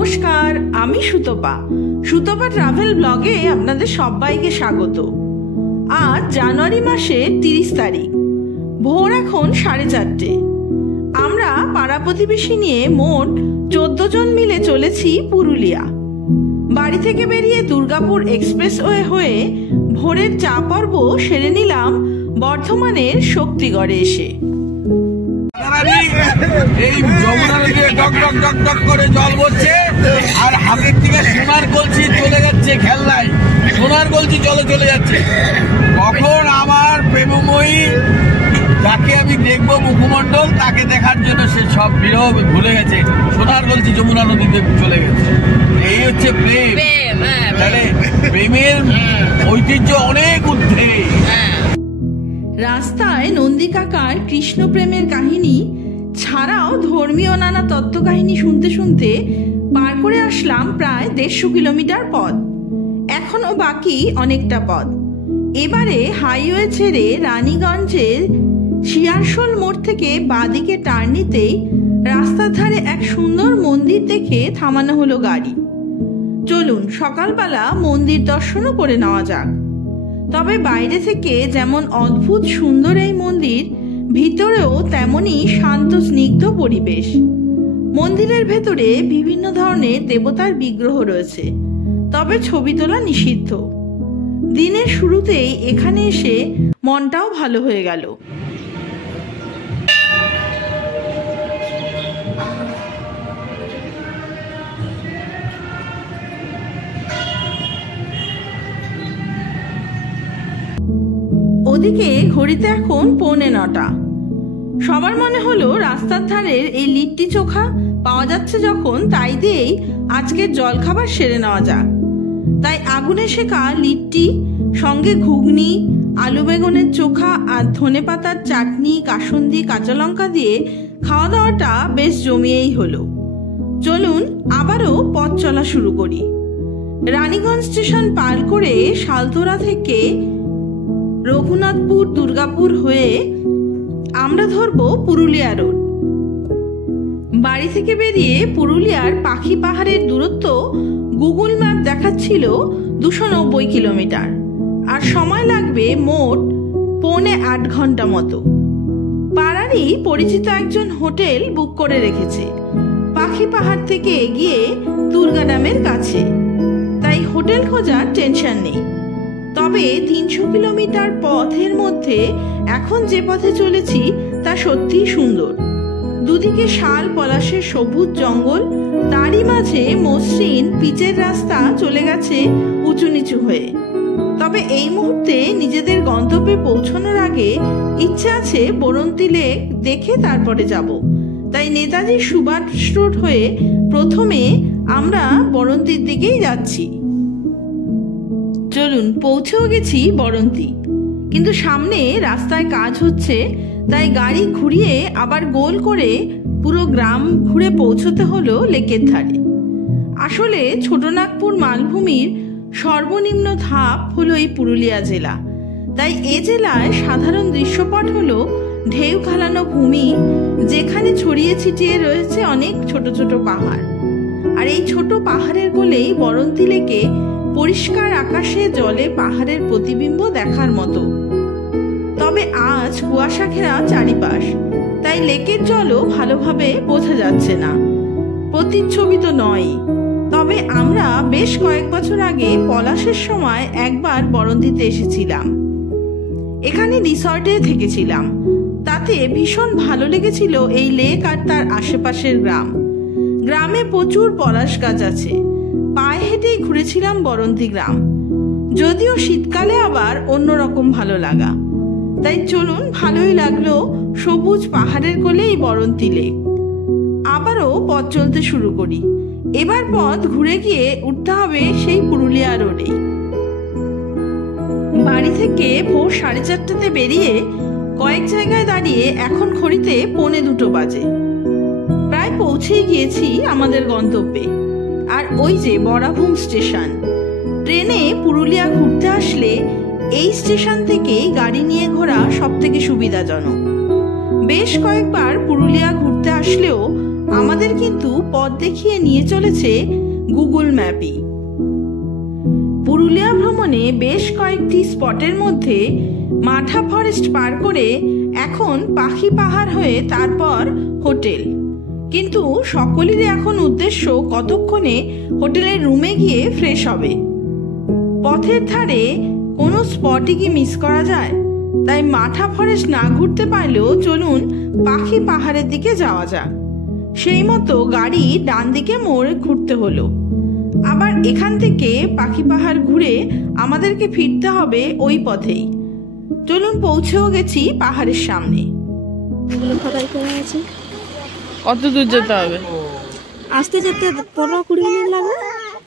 নমস্কার, আমি সুতপা। সুতপা ট্রাভেল ব্লগে আপনাদের সবাইকে স্বাগত। আজ জানুয়ারি মাসের 30 তারিখ, ভোর এখন 4:30। আমরা পাড়া প্রতিবেশী নিয়ে মোট 14 জন মিলে চলেছি পুরুলিয়া। বাড়ি থেকে বেরিয়ে দুর্গাপুর এক্সপ্রেসওয়ে হয়ে ভোরের চা পর্ব সেরে নিলাম বর্ধমানের শক্তিগড়ে এসে। এই যমুনা নদীতে ডক ডক ডক ডক করে জল পড়ছে, আর হাতের থেকে সোনার কলসি চলে যাচ্ছে খেলনায়, সোনার কলসি জলে চলে যাচ্ছে। কখন আমার প্রেমময়ী যাকে আমি দেখবো মুখমণ্ডল, তাকে দেখার জন্য সে সব বিরহ ভুলে গেছে, সোনার কলসি যমুনা নদীতে চলে গেছে। এই হচ্ছে প্রেম। তাহলে প্রেমের ঐতিহ্য অনেক ঊর্ধ্বে। রাস্তায় নন্দী কাকার কৃষ্ণ প্রেমের কাহিনী ছাড়াও ধর্মীয় নানা তত্ত্ব কাহিনী শুনতে শুনতে পার করে আসলাম প্রায় 150 কিলোমিটার পথ। এখনো বাকি অনেকটা পথ। এবারে হাইওয়ে ছেড়ে রানীগঞ্জের শিয়ারশোল মোড় থেকে বাঁদিকে টার্ন নিতেই রাস্তার ধারে এক সুন্দর মন্দির দেখে থামানো হলো গাড়ি। চলুন সকালবেলা মন্দির দর্শনও করে নেওয়া যাক। তবে বাইরে থেকে যেমন অদ্ভুত সুন্দর এই মন্দির, ভিতরেও তেমনই শান্ত স্নিগ্ধ পরিবেশ। মন্দিরের ভেতরে বিভিন্ন ধরনের দেবতার বিগ্রহ রয়েছে, তবে ছবি তোলা নিষিদ্ধ। দিনের শুরুতেই এখানে এসে মনটাও ভালো হয়ে গেল। ওদিকে ঘড়িতে এখন 8:45। সবার মনে হলো রাস্তার ধারের এই লিট্টি চোখা পাওয়া যাচ্ছে যখন, তাই দিয়েই আজকের জলখাবার সেরে নেওয়া যাক। তাই আগুনে শেখা লিট্টি সঙ্গে ঘুগনি, আলু বেগুনের চোখা আর ধনেপাতার চাটনি, কাসুন্দি, কাঁচা লঙ্কা দিয়ে খাওয়া দাওয়াটা বেশ জমিয়েই হলো। চলুন আবারও পথ চলা শুরু করি। রানীগঞ্জ স্টেশন পার করে শালতোরা থেকে রঘুনাথপুর, দুর্গাপুর হয়ে আমরা ধরবো পুরুলিয়া রোড। বাড়ি থেকে বেরিয়ে পুরুলিয়ার পাখি পাহাড়ের দূরত্ব গুগল ম্যাপ দেখাচ্ছিল 290 কিলোমিটার, আর সময় লাগবে মোট 7.25 ঘন্টা মতো। পাড়ারই পরিচিত একজন হোটেল বুক করে রেখেছে পাখি পাহাড় থেকে এগিয়ে দুর্গা ড্যামের কাছে, তাই হোটেল খোঁজার টেনশন নেই। তবে 300 কিলোমিটার পথের মধ্যে এখন যে পথে চলেছি তা সত্যিই সুন্দর। দুদিকে শাল পলাশের সবুজ জঙ্গল, তারই মাঝে মসৃণ পিচের রাস্তা চলে গেছে উঁচু নিচু হয়ে। তবে এই মুহূর্তে নিজেদের গন্তব্যে পৌঁছানোর আগে ইচ্ছে আছে বরন্তী লেক দেখে তারপরে যাব। তাই নেতাজি সুভাষ রোড হয়ে প্রথমে আমরা বরন্তীর দিকেই যাচ্ছি। চলুন, পৌঁছেও গেছি বরন্তী, কিন্তু সামনে রাস্তায় কাজ হচ্ছে, তাই গাড়ি ঘুরিয়ে আবার গোল করে পুরো গ্রাম ঘুরে পৌঁছতে হলো লেকের ধারে। আসলে ছোটনাগপুর মালভূমির সর্বনিম্ন ধাপ হলো এই পুরুলিয়া জেলা। তাই এ জেলায় সাধারণ দৃশ্যপট হলো ঢেউ খেলানো ভূমি, যেখানে ছড়িয়ে ছিটিয়ে রয়েছে অনেক ছোট ছোট পাহাড়। আর এই ছোট পাহাড়ের কোলেই বরন্তী লেকে পরিষ্কার আকাশে জলে পাহাড়ের প্রতিবিম্ব দেখার মতো। তবে আজ কুয়াশা ঘেরা চারিপাশ, তাই লেকের জলও ভালোভাবে বোঝা যাচ্ছে না, প্রতিচ্ছবি তো নয়। তবে আমরা বেশ কয়েক বছর আগে পলাশের সময় একবার বরন্তীতে এসেছিলাম। এখানে রিসর্টে থেকেছিলাম, তাতে ভীষণ ভালো লেগেছিল এই লেক আর তার আশেপাশের গ্রাম। গ্রামে প্রচুর পলাশ গাছ আছে। পায়ে হেঁটেই ঘুরেছিলাম বরন্তী গ্রাম, যদিও শীতকালে আবার অন্যরকম ভালো লাগা। তাই চলুন, ভালোই লাগলো সবুজ পাহাড়ের কোলে এই বরন্তী লেক। আবারও পথ চলতে শুরু করি। এবার পথ ঘুরে গিয়ে উঠতে হবে সেই পুরুলিয়া রোডেই। বাড়ি থেকে ভোর 4:30টাতে বেরিয়ে কয়েক জায়গায় দাঁড়িয়ে এখন ঘড়িতে 1:45 বাজে। প্রায় পৌঁছেই গিয়েছি আমাদের গন্তব্যে। আর ওই যে বরাভূম স্টেশন। ট্রেনে পুরুলিয়া ঘুরতে আসলে এই স্টেশন থেকেই গাড়ি নিয়ে ঘোরা সব থেকে সুবিধাজনক। বেশ কয়েকবার পুরুলিয়া ঘুরতে আসলেও আমাদের কিন্তু পথ দেখিয়ে নিয়ে চলেছে গুগল ম্যাপই। পুরুলিয়া ভ্রমণে বেশ কয়েকটি স্পটের মধ্যে মাঠা ফরেস্ট পার করে এখন পাখি পাহাড় হয়ে তারপর হোটেল। কিন্তু সকলেরই এখন উদ্দেশ্য কতক্ষণে হোটেলের রুমে গিয়ে ফ্রেশ হবে। পথের ধারে কোনো স্পটই কি মিস করা যায়? তাই মাঠা ফরেস্ট না ঘুরতে পারলেও চলুন পাখি পাহাড়ের দিকে যাওয়া যাক। সেই মতো গাড়ি ডান দিকে মোড়ে ঘুরতে হলো। আবার এখান থেকে পাখি পাহাড় ঘুরে আমাদেরকে ফিরতে হবে ওই পথেই। চলুন, পৌঁছেও গেছি পাহাড়ের সামনে। কত দূর যেতে হবে? আসতে যেতে 15-20 মিনিট লাগবে।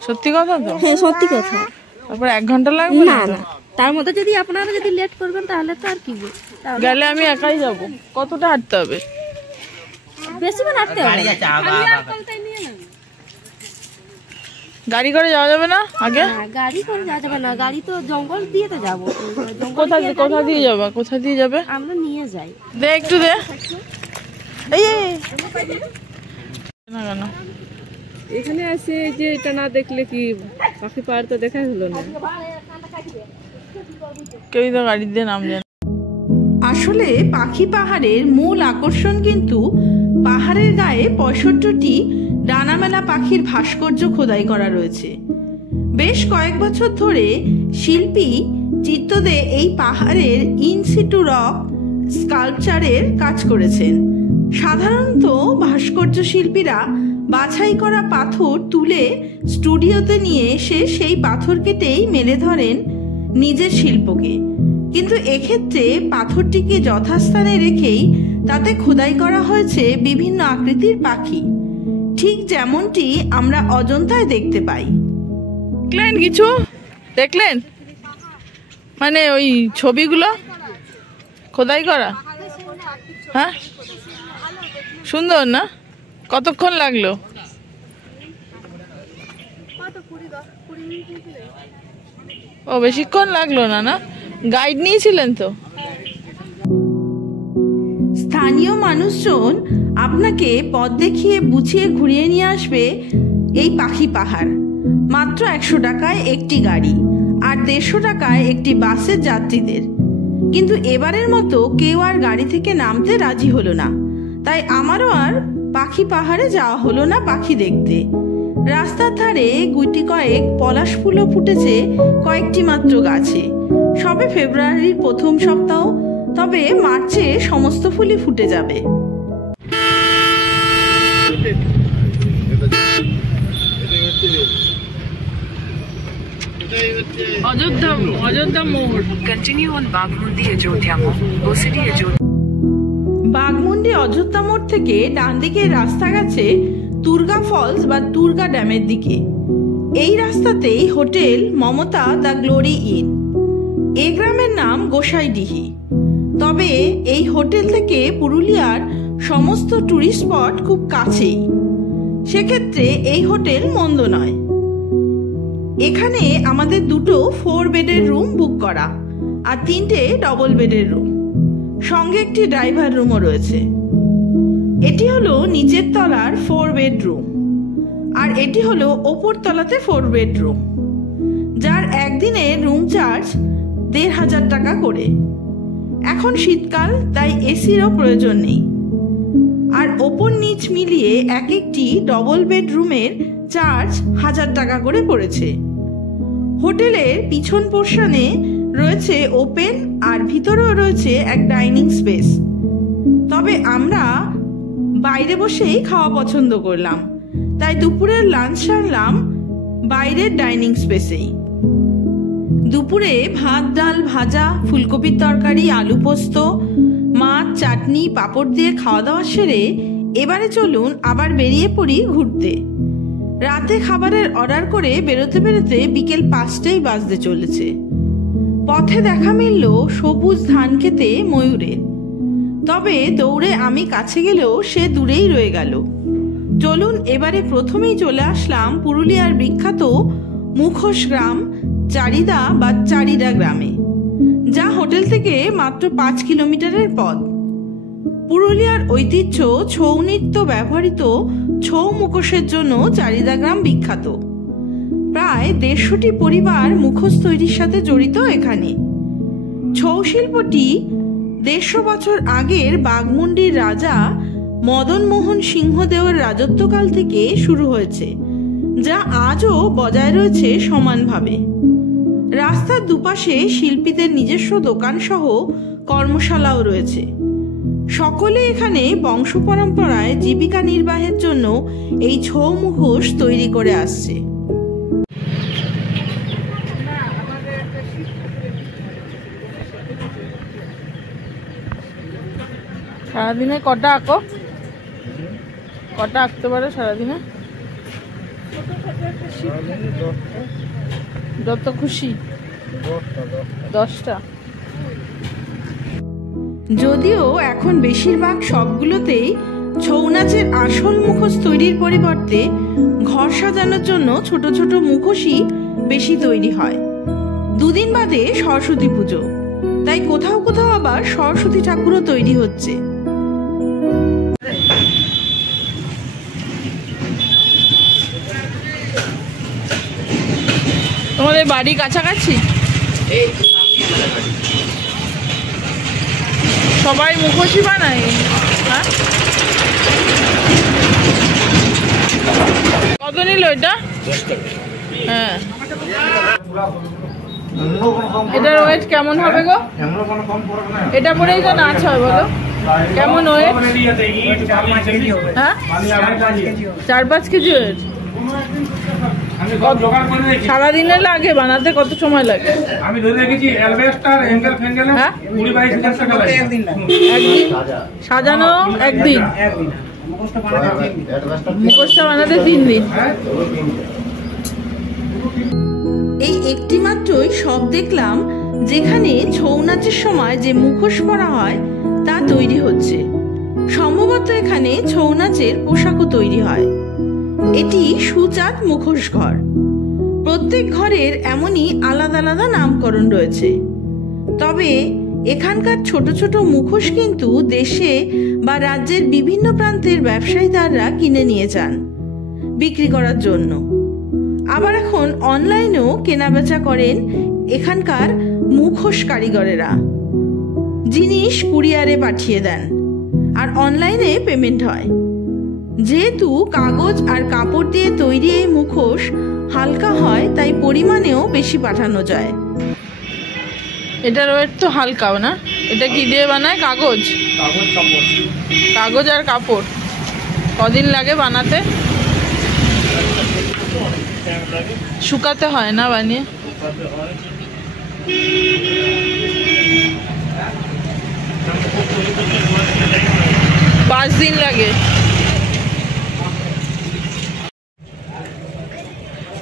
সত্যি কথা তো? হ্যাঁ, সত্যি কথা। তারপর 1 ঘন্টা লাগবে? না না, তার মধ্যে যদি আপনারা যদি লেট করবেন তাহলে তো আর কি গেলে আমি একাই যাব। কতটা হাঁটতে হবে? বেশি বার হাঁটতে হবে। গাড়ি করে যাওয়া যাবে না আগে? গাড়ি করে যাওয়া যাবে না, গাড়ি তো জঙ্গল দিয়ে তো যাবো। কোথা দিয়ে যাবে? কোথা দিয়ে যাবে? আমরা নিয়ে যাই। দে একটু দে। এই না কেন এখানে আসে যে এটা না দেখলে কি পাখি পাহাড় তো দেখাই হলো না। কেউ তো গাড়ি দিয়ে নামবে না। আসলে পাখি পাহাড়ের মূল আকর্ষণ কিন্তু পাহাড়ের গায়ে 65টি ডানামেলা পাখির ভাস্কর্য খোদাই করা রয়েছে। বেশ কয়েক বছর ধরে শিল্পী চিত্তদে এই পাহাড়ের ইনসিটু রক স্কাল্পচারের কাজ করেছেন। সাধারণত ভাস্কর্য শিল্পীরা বাছাই করা পাথর তুলে স্টুডিওতে নিয়ে এসে সেই পাথর কেটেই মেলে ধরেন নিজের শিল্পকে। কিন্তু এক্ষেত্রে পাথরটিকে যথাস্থানে রেখেই তাতে খোদাই করা হয়েছে বিভিন্ন আকৃতির পাখি, ঠিক যেমনটি আমরা অজন্তায় দেখতে পাই। দেখলেন কিছু? দেখলেন মানে ওই ছবিগুলো খোদাই করা? হ্যাঁ, সুন্দর না? কতক্ষণ লাগলো? ও বেশিক্ষণ লাগলো না? না গাইড নিয়েছিলেন তো? স্থানীয় মানুষজন আপনাকে পথ দেখিয়ে বুঝিয়ে ঘুরিয়ে নিয়ে আসবে এই পাখি পাহাড়। মাত্র 100 টাকায় একটি গাড়ি আর 150 টাকায় একটি বাসের যাত্রীদের। কিন্তু এবারের মতো কেউ আর গাড়ি থেকে নামতে রাজি হলো না, তাই আমারও আর পাখি পাহাড়ে যাওয়া হলো না পাখি দেখতে। রাস্তার ধারে গুটি কয়েক পলাশ ফুলও ফুটেছে কয়েকটি মাত্র গাছে। সবে ফেব্রুয়ারির প্রথম সপ্তাহ, তবে মার্চে সমস্ত ফুলই ফুটে যাবে। অযোধ্যা মোড়। Continue on Bagmundi Ajodhya Mall, Bosidi Ajodhya. Baghmundi Ayodhya মোড় থেকে ডান দিকে রাস্তা গেছে তুর্গা ফলস বা তুর্গা ড্যামের দিকে। এই রাস্তাতেই hotel Mamata the glory in. এই গ্রামের নাম গোসাইডিহি। তবে এই হোটেল থেকে পুরুলিয়ার সমস্ত টুরিস্ট স্পট খুব কাছেই, সেক্ষেত্রে এই হোটেল মন্দ নয়। এখানে আমাদের 2টো 4 বেডের রুম বুক করা আর 3টে ডবল বেডের রুম, সঙ্গে একটি ড্রাইভার রুমও রয়েছে। এটি হলো নিচের তলার 4 বেডরুম আর এটি হলো ওপর তলাতে 4 বেডরুম, যার একদিনের রুম চার্জ 1500 টাকা করে। এখন শীতকাল, তাই এসিরও প্রয়োজন নেই। আর ওপর নিচ মিলিয়ে এক একটি ডবল বেডরুমের চার্জ 1000 টাকা করে পড়েছে। হোটেলের পিছন পোর্শনে রয়েছে ওপেন আর ভিতরেও রয়েছে এক ডাইনিং স্পেস। তবে আমরা বাইরে বসেই খাওয়া পছন্দ করলাম, তাই দুপুরের লাঞ্চ সারলাম বাইরের ডাইনিং স্পেসেই। দুপুরে ভাত, ডাল, ভাজা, ফুলকপির তরকারি, আলু পোস্ত, মাছ, চাটনি, পাঁপড় দিয়ে খাওয়া দাওয়া সেরে এবারে চলুন আবার বেরিয়ে পড়ি ঘুরতে। রাতে খাবারের অর্ডার করে বেরোতে বেরোতে বিকেল 5টাই বাজতে চলেছে। পথে দেখা মিলল সবুজ ধান খেতে ময়ূরের, তবে দৌড়ে আমি কাছে গেলেও সে দূরেই রয়ে গেল। চলুন এবারে প্রথমেই চলে আসলাম পুরুলিয়ার বিখ্যাত মুখোশ গ্রাম চারিদা বা চারিদা গ্রামে, যা হোটেল থেকে মাত্র 5 কিলোমিটারের পথ। পুরুলিয়ার ঐতিহ্য ছৌ নৃত্য ব্যবহৃত ছৌ মুখোশের জন্য চারিদা গ্রাম বিখ্যাত। প্রায় 150টি পরিবার মুখোশ তৈরির সাথে জড়িত এখানে। ছৌ শিল্পটি 150 বছর আগের বাঘমুন্ডির রাজা মদন মোহন সিংহদেওর রাজত্বকাল থেকে শুরু হয়েছে, যা আজও বজায় রয়েছে সমানভাবে। রাস্তার দুপাশে শিল্পীদের নিজস্ব দোকান সহ কর্মশালাও রয়েছে। সকলে এখানে বংশ পরম্পরায় জীবিকা নির্বাহের জন্য এই ছৌ মুখোশ তৈরি করে আসছে। সারাদিনে কটা আঁকো? কটা আঁকতে পারো সারাদিনে? যত খুশি। 10টা। যদিও এখন বেশিরভাগ সবগুলোতেই ছৌ নাচের আসল মুখোশ তৈরির পরিবর্তে ঘর সাজানোর জন্য ছোট ছোট মুখোশই বেশি তৈরি হয়। 2 দিন বাদে সরস্বতী পুজো, তাই কোথাও কোথাও আবার সরস্বতী ঠাকুরও তৈরি হচ্ছে। তোমাদের বাড়ি কাছাকাছি? সবাই মুখোশই বানায়? হ্যাঁ। কত নিল এটা? 10 টাকা। হ্যাঁ। এটার ওয়েট কেমন হবে গো? এটা পরেই তো নাচ হয়, বলো কেমন ওয়েট? হ্যাঁ, 4-5 কেজি ওয়েট। সারাদিনে লাগে বানাতে? কত সময় লাগে? আমি ধরে রেখেছি অ্যালবেস্টার অ্যাঙ্গেল ফ্যাঙ্গেল 20-22 টাকা লাগে। একদিন সাজানো একদিন, মুখোশটা বানাতে 3 দিন। এই একটি মাত্রই সব দেখলাম যেখানে ছৌ নাচের সময় যে মুখোশ পরা হয় তা তৈরি হচ্ছে। সম্ভবত এখানে ছৌ নাচের পোশাকও তৈরি হয়। এটি সুচাঁদ মুখোশ ঘর। প্রত্যেক ঘরের এমনই আলাদা আলাদা নামকরণ রয়েছে। তবে এখানকার ছোট ছোট মুখোশ কিন্তু দেশে বা রাজ্যের বিভিন্ন প্রান্তের ব্যবসায়ীদাররা কিনে নিয়ে যান বিক্রি করার জন্য। আবার এখন অনলাইনেও কেনাবেচা করেন এখানকার মুখোশ কারিগরেরা। জিনিস কুরিয়ারে পাঠিয়ে দেন আর অনলাইনে পেমেন্ট হয়। যেহেতু কাগজ আর কাপড় দিয়ে তৈরি এই মুখোশ হালকা হয়, তাই পরিমাণেও বেশি পাঠানো যায়। এটার ওয়েট তো হালকাও না? এটা কি দিয়ে বানায়? কাগজ, কাগজ আর কাপড়। কদিন লাগে বানাতে? শুকাতে হয় না বানিয়ে? 5 দিন লাগে।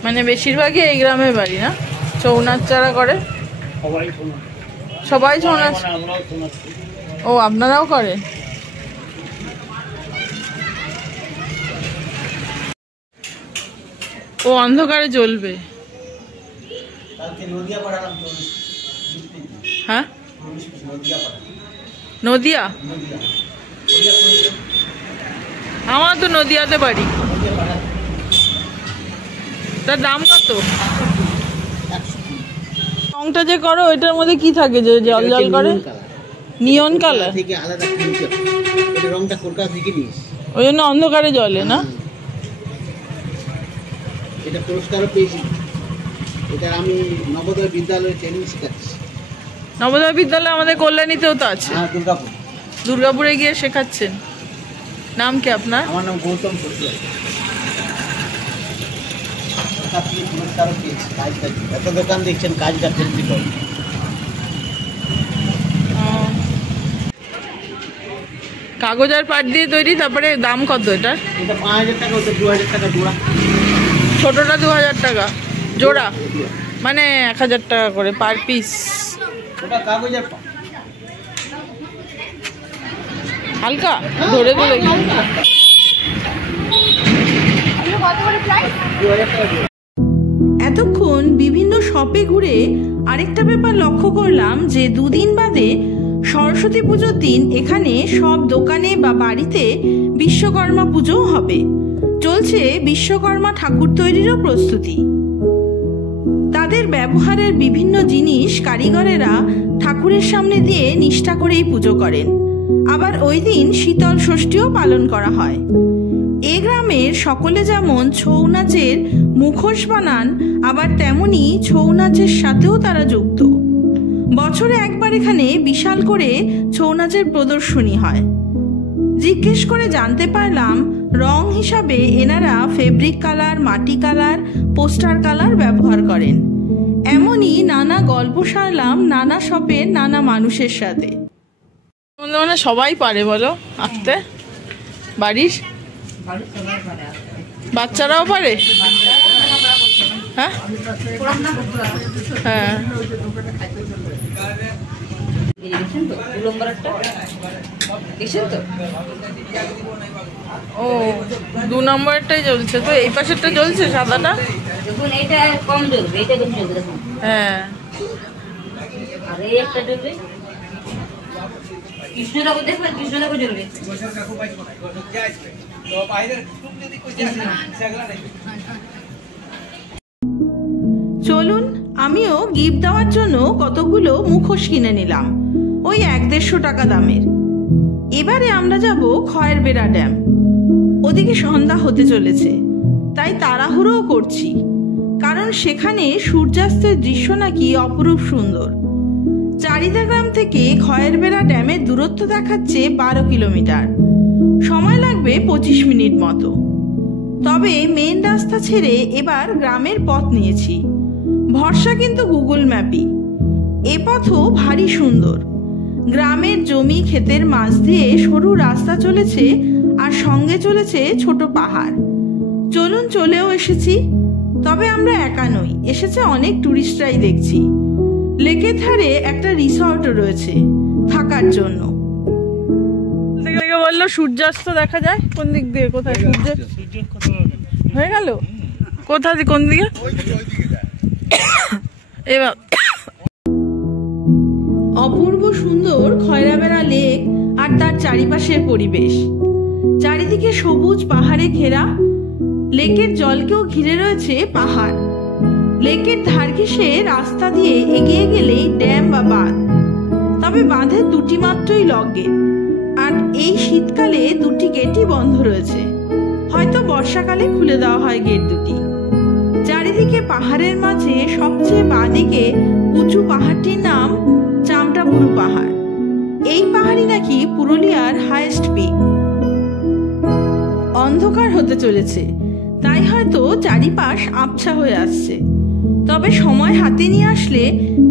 মানে বেশিরভাগই এই গ্রামে বাড়ি না? ছৌ নাচ যারা করে সবাই ছৌ নাচ। ও, আপনারাও করেন? ও অন্ধকারে জ্বলবে। হ্যাঁ, নদিয়া? আমার তো নদিয়াতে বাড়ি। তার দাম কত? রংটা যে করো ওইটার মধ্যে কি থাকে যে জল জল করে? নিয়ন কালার থেকে আলাদা এটা রংটা কলকাতা থেকে নিয়েছি, ওই জন্য অন্ধকারে জ্বলে না? এটা পুরস্কারও পেয়েছি। এটা আমি নবোদয় বিদ্যালয়ে ট্রেনিং শেখাচ্ছি। নবোদয় বিদ্যালয় আমাদের কল্যাণীতেও তো আছে। হ্যাঁ, দুর্গাপুর। দুর্গাপুরে গিয়ে শেখাচ্ছেন? নাম কি আপনার? আমার নাম গৌতম সরকার। পুরস্কারও পেয়েছি। এত দোকান দেখছেন, কাজটা ফেলতে পারি। কাগজ আর পাট দিয়ে তৈরি। তারপরে দাম কত এটা? এটা 5000 টাকা, ওটা 2000 টাকা জোড়া। ছোটটা 2000 টাকা জোড়া, মানে 1000 টাকা করে পার পিস। ওটা কাগজের হালকা ধরে তো দেখি। এতক্ষণ বিভিন্ন শপে ঘুরে আরেকটা ব্যাপার লক্ষ্য করলাম যে 2 দিন বাদে সরস্বতী পুজোর দিন এখানে সব দোকানে বা বাড়িতে বিশ্বকর্মা পুজোও হবে। চলছে বিশ্বকর্মা ঠাকুর তৈরিরও প্রস্তুতি। তাদের ব্যবহারের বিভিন্ন জিনিস কারিগরেরা ঠাকুরের সামনে দিয়ে নিষ্ঠা করেই পুজো করেন। আবার ওই দিন শীতল ষষ্ঠীও পালন করা হয়। এ গ্রামের সকলে যেমন ছৌ নাচের মুখোশ বানান, আবার তেমনি ছৌ নাচের সাথেও তারা যুক্ত। বছরে একবার এখানে বিশাল করে ছৌ নাচের প্রদর্শনী হয়। জিজ্ঞেস করে জানতে পারলাম রং হিসাবে এনারা ফেব্রিক কালার, মাটি কালার, পোস্টার কালার ব্যবহার করেন। এমনই নানা গল্প সারলাম নানা শপের নানা মানুষের সাথে। মানে সবাই পারে বলো আঁকতে? বাড়ির বাচ্চারাও পারে? হ্যাঁ হ্যাঁ। ও 2 নম্বরটাই জ্বলছে তো, এই পাশেরটা জ্বলছে সাদাটা? হ্যাঁ। চলুন আমিও গিফট দেওয়ার জন্য কতগুলো মুখোশ কিনে নিলাম, ওই 150 টাকা দামের। এবারে আমরা যাব খয়ের বেড়া ড্যাম। ওদিকে সন্ধ্যা হতে চলেছে, তাই তাড়াহুড়োও করছি, কারণ সেখানে সূর্যাস্তের দৃশ্য নাকি অপরূপ সুন্দর। চারিদা গ্রাম থেকে খয়ের বেড়া ড্যামের দূরত্ব দেখাচ্ছে 12 কিলোমিটার। সময় লাগবে 25 মিনিট মতো। তবে মেন রাস্তা ছেড়ে এবার গ্রামের পথ নিয়েছি। ভরসা কিন্তু গুগল ম্যাপই। এ পথও ভারী সুন্দর। গ্রামের জমি ক্ষেতের মাঝ দিয়ে সরু রাস্তা চলেছে, আর সঙ্গে চলেছে ছোট পাহাড়। চলুন চলেও এসেছি। তবে আমরা একা নই, এসেছে অনেক টুরিস্টরাই দেখছি। লেকের ধারে একটা রিসর্টও রয়েছে থাকার জন্য। বললো সূর্যাস্ত দেখা যায় কোন দিক দিয়ে? কোথায় সূর্য হয়ে গেল? কোথা দিয়ে? কোন দিকে? এবার অপূর্ব সুন্দর খয়রাবেড়া লেক আর তার চারিপাশের পরিবেশ। চারিদিকে সবুজ পাহাড়ে ঘেরা। লেকের জলকেও ঘিরে রয়েছে পাহাড়। লেকের ধার ঘেঁষে রাস্তা দিয়ে এগিয়ে গেলেই ড্যাম বা বাঁধ। তবে বাঁধের 2টি মাত্রই লক গেট, আর এই শীতকালে 2টি গেটই বন্ধ রয়েছে। হয়তো বর্ষাকালে খুলে দেওয়া হয় গেট 2টি। চারিদিকে পাহাড়ের মাঝে সবচেয়ে বাঁদিকে উঁচু পাহাড়টির নাম চামটাবুরু পাহাড়। এই পাহাড়ই নাকি পুরুলিয়ার হাইয়েস্ট পিক। অন্ধকার হতে চলেছে, তাই হয়তো চারিপাশ আবছা হয়ে আসছে। তবে সময় হাতে নিয়ে আসলে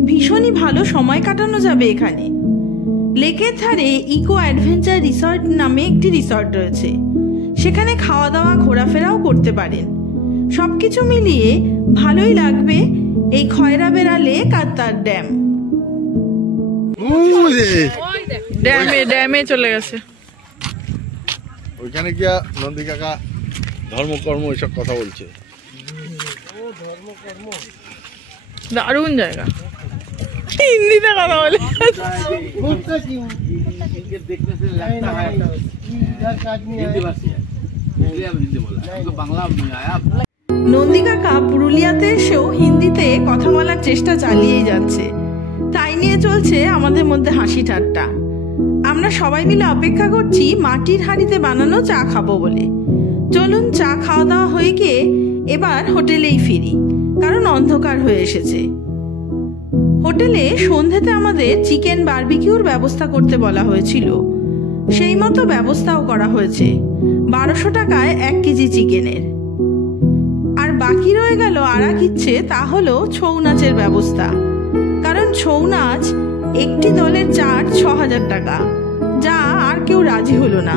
ভীষণই ভালো সময় কাটানো যাবে এখানে। লেকের ধারে ইকো অ্যাডভেঞ্চার রিসর্ট নামে একটি রিসর্ট রয়েছে। সেখানে খাওয়া দাওয়া ঘোরাফেরাও করতে পারেন। সবকিছু মিলিয়ে ভালোই লাগবে এই খয়রাবেড়া লেক আর তার ড্যাম। ড্যামে চলে গেছে। ওইখানে গিয়া নন্দী কাকা ধর্মকর্ম এসব কথা বলছে। দারুণ জায়গা। হিন্দিতে কথা বলে। নন্দী কাকা পুরুলিয়াতে এসেও হিন্দিতে কথা বলার চেষ্টা চালিয়েই যাচ্ছে। তাই নিয়ে চলছে আমাদের মধ্যে হাসি ঠাট্টা। আমরা সবাই মিলে অপেক্ষা করছি মাটির হাঁড়িতে বানানো চা খাবো বলে। চলুন চা খাওয়া দাওয়া হয়ে গিয়ে এবার হোটেলেই ফিরি, কারণ অন্ধকার হয়ে এসেছে। হোটেলে সন্ধ্যেতে আমাদের চিকেন বারবিকিউর ব্যবস্থা করতে বলা হয়েছিল। সেই মতো ব্যবস্থাও করা হয়েছে। 1200 টাকায় 1 কেজি চিকেনের। আর বাকি রয়ে গেল আরেক ইচ্ছে, তা হলো ছৌ নাচের ব্যবস্থা। কারণ ছৌ নাচ একটি দলের চার্জ 6000 টাকা, যা আর কেউ রাজি হলো না।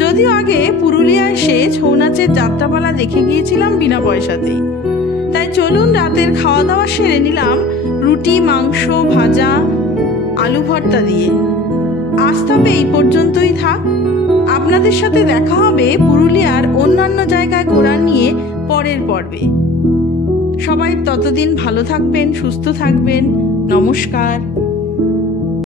যদিও আগে পুরুলিয়া এসে ছৌ নাচের যাত্রাপালা দেখে গিয়েছিলাম বিনা পয়সাতেই। তাই চলুন রাতের খাওয়া দাওয়া সেরে নিলাম রুটি, মাংস, ভাজা, আলু ভর্তা দিয়ে। আজ তবে এই পর্যন্তই থাক। আপনাদের সাথে দেখা হবে পুরুলিয়ার অন্যান্য জায়গায় ঘোরা নিয়ে পরের পর্বে। সবাই ততদিন ভালো থাকবেন, সুস্থ থাকবেন। নমস্কার।